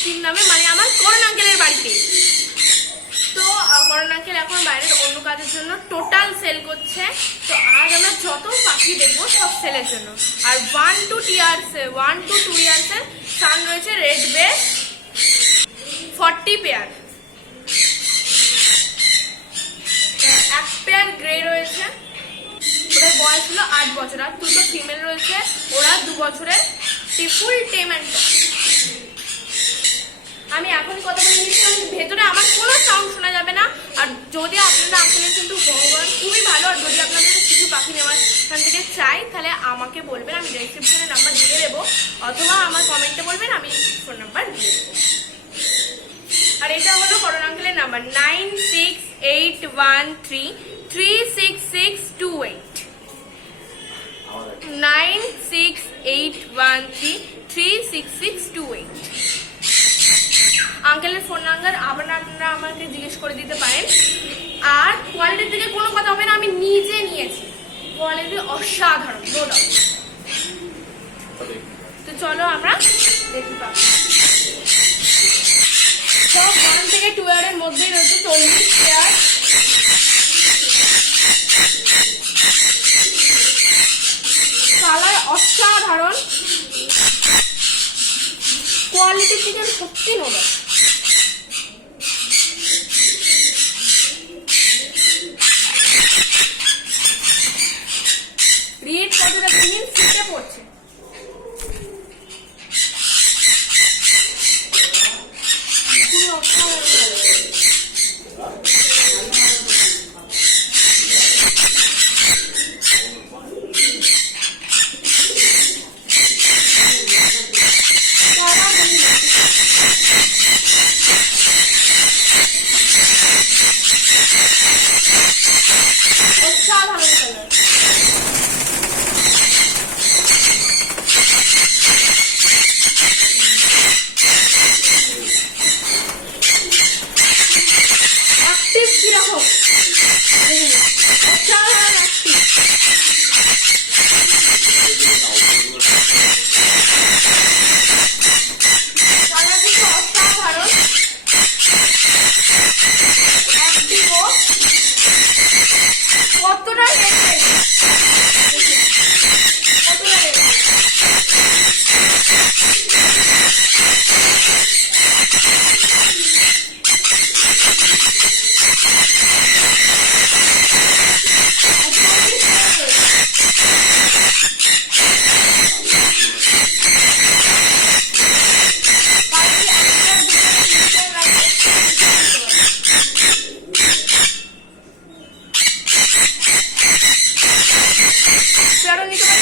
স্কিন নামে, মানে আমার করণ আঙ্কেলের বাড়িতে। তো করণ আঙ্কেল এখন বাইরের অন্য কাজের জন্য টোটাল সেল করছে। তো আজ আমরা যত পাখি দেখবো সব সেলের জন্য। আর 1 to 2 ইয়ার্সের সান রয়েছে রেড বেস 40 পেয়ার, এক পেয়ার গ্রে রয়েছে, ওদের বয়স হলো 8 বছর। আর দুটো ফিমেল রয়েছে, ওরা 2 বছরের, ফুল টেম অ্যান্ড টক। আমি এখন কথা বলে নিচ্ছিলাম, ভেতরে আমার কোনো সাউন্ড শোনা যাবে না। আর যদি আপনারা আঙ্কেলের কিন্তু ভগবান খুবই ভালো, আর যদি আপনাদের কিছু পাখি নেওয়ার এখান থেকে চাই তাহলে আমাকে বলবেন, আমি ডেসক্রিপশনে নাম্বার দিয়ে দেবো, অথবা আমার কমেন্টে বলবেন, আমি ফোন নাম্বার দিয়ে দেবো। আর এটা হলো করণ আঙ্কেলের নাম্বার 9681336628, 9681336628। আঙ্কেলের ফোন নাম্বার আবার আপনারা আমাকে জিজ্ঞেস করে দিতে পারেন। আর কোয়ালিটির দিকে কোনো কথা হবে না, আমি নিজে নিয়েছি, কোয়ালিটি অসাধারণ, নো ডাউট। তো চলো আমরা দেখি পাবো। সব 1 থেকে 2 ইয়ারের মধ্যেই রয়েছে 40 পেয়ার। কালার অসাধারণ, কোয়ালিটির দিকে সত্যি নোবেল। রেড কতটা গ্রিন সিটে পড়ছে। নিতে পারেন।